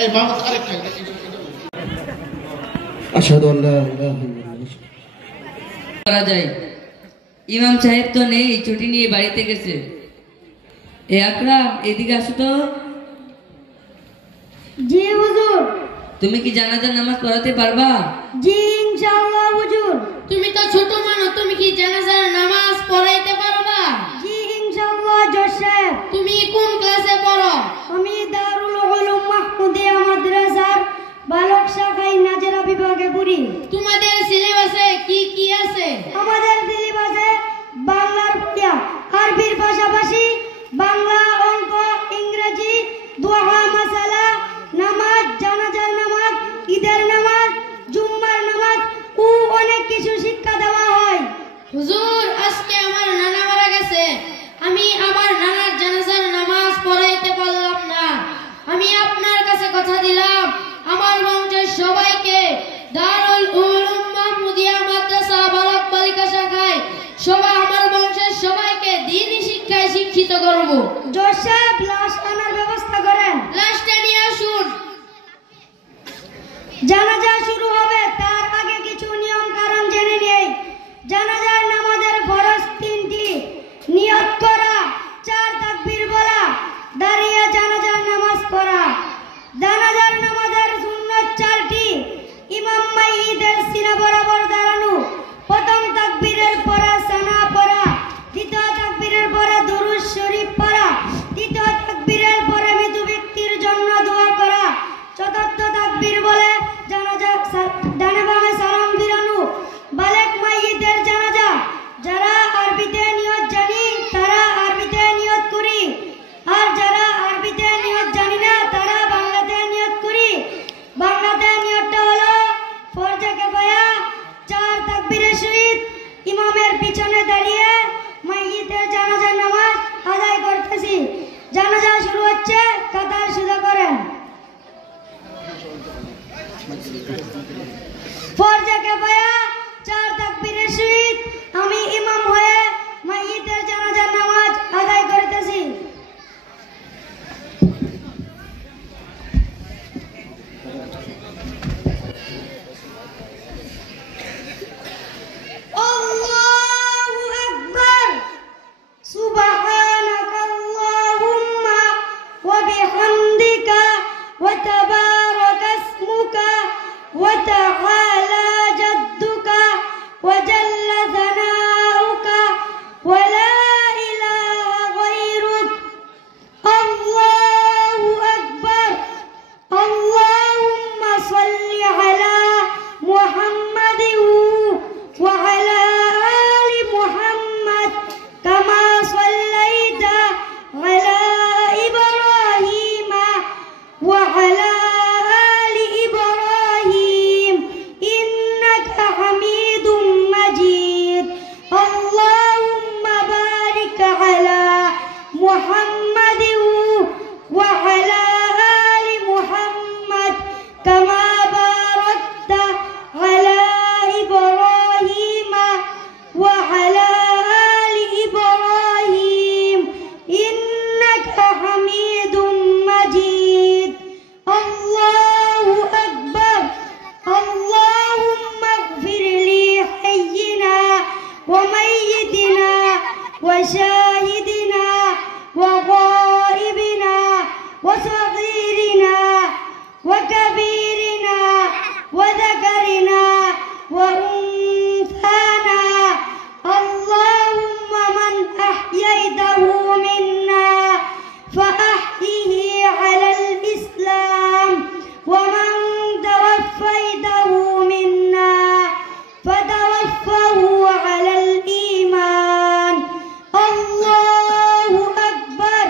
এই মাহমুদ আরেকটা আশহাদু আল্লা ইলাহা ইল্লাল্লাহ করা যায়। ইমাম সাহেব তো নেই, ছুটি নিয়ে বাড়িতে গেছে। এ আকরাম, এদিকে আসো তো। জি হুজুর। তুমি কি জানাজার নামাজ পড়াতে পারবা? জি ইনশাআল্লাহ হুজুর। তুমি তো ছোট মানুষ, তুমি কি জানাজার নামাজ পড়াইতে পারবা? জি ইনশাআল্লাহ জোসেফ। তুমি কোন ক্লাসে পড়ো? আমি দারুল উলুম মাহমুদিয়া মাদ্রাসার বালক শাখায় নাজেরা বিভাগে পড়ি। তোমাদের সিলেবাসে কি কি আছে? আমাদের সিলেবাসে বাংলার পড়া, আরবির পাশাপাশি বাংলা, অঙ্ক, ইংরেজি, দোয়া, মাসালা, নামাজ, জানাজার নামাজ, ঈদের নামাজ, জুম্মার নামাজ ও অনেক কিছু শিক্ষা দেওয়া হয়। হুজুর, আজকে আমার নানা মারা গেছে। আমি আমার নানার জানাজার নামাজ পড়াইতে পারলাম না। আমি আপনার কাছে কথা দিলাম, আমার বংশের সবাইকে দারুল উলুম মাহমুদিয়া মাদ্রাসা বালক বালিকা শাখায় আমার বংশের সবাইকে দ্বীনি শিক্ষায় শিক্ষিত করব। জোসেফ, লাশ আনার ব্যবস্থা করেন। লাশটা নিয়ে আসুন। জানাজা শুরু হবে, তার আগে কিছু নিয়ম কারণ জেনে নেই। জানাজার নামাজের ফরজ 3টি। নিয়ত করা, 4 তাকবীর বলা, দাঁড়িয়ে জানাজার নামাজ পড়া। জানাজার নামাজের সুন্নাত 4টি। ইমাম মাইয়িতের সিনা বরাবর দাঁড়ানো, প্রথম তাকবীরের পরে সানা পড়া, দ্বিতীয় তাকবীরের পরে দুরূদ শরীফ পড়া, তৃতীয় তাকবীরের পরে মৃত ব্যক্তির জন্য দোয়া করা, চতুর্থ তাকবীর বলে জানাজা ডানে বামে সালাম ফিরানো। বালেক মাইয়িতের জানাজা যারা আরবিতে নিয়ত জানি তারা আরবিতে নিয়ত করি, আর যারা আরবিতে নিয়ত জানি না তারা বাংলাতে নিয়ত করি। বাংলাতে নিয়তটা হলো ফরজে কিফায়া, 4 তাকবীরের সহিত ইমামের পিছনে দাঁড়িয়ে মাইয়িতের জানাজার নামাজ আদায় করতেছি। জানাজা শুরু হচ্ছে, কাতার সোজা করেন। ফরজে কিফায়া, 4 তাকবীরের সহিত আমি ইমাম হয়ে মাইয়িতের জানাজার নামাজ আদায় করতেছি। আল্লাহু আকবার। সুবহানাকাল্লাহুম্মা ওয়া বিহামদিকা ওয়া তাবারাকা ইসমুকা ওয়া তাআলা জাদ্দুকা ওয়া জাল্লা থানাউকা ওয়া লা ইলাহা গায়রুক। আল্লাহু আকবার। আল্লাহুম্মা সাল্লি আলা মুহাম্মাদিন ওয়া আলা আলি মুহাম্মাদ কামা সাল্লাইতা আলা ইব্রাহিমা ওয়া আলা আলি ইব্রাহিম ইন্নাকা হামিদুম মাজিদ। আল্লাহুম্মা বারিক আলা মুহাম্মাদিন ওয়া আলা আলি মুহাম্মাদ কামা বারাকতা আলা ইব্রাহিমা ওয়া আলা আলি ইব্রাহিম ইন্নাকা হামিদুম মাজিদ। আল্লাহু আকবার। আল্লাহুম্মা ইগফির লি হাইয়িনা ওয়া মাইয়িতিনা ওয়া শাহিদিনা ওয়া গায়িবিনা ওয়া সাগীরিনা ওয়া কাবীরিনা ওয়া যাকারিনা ওয়া উনসানা। اللهم من أحييته منا فأحيه على الإسلام ومن توفيته منا فتوفه على الإيمان. الله أكبر.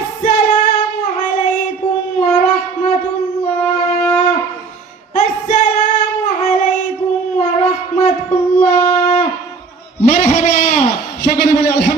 السلام عليكم ورحمة الله. السلام عليكم ورحمة الله. মারহাবা, সকলে বলে আলহামদুলিল্লাহ।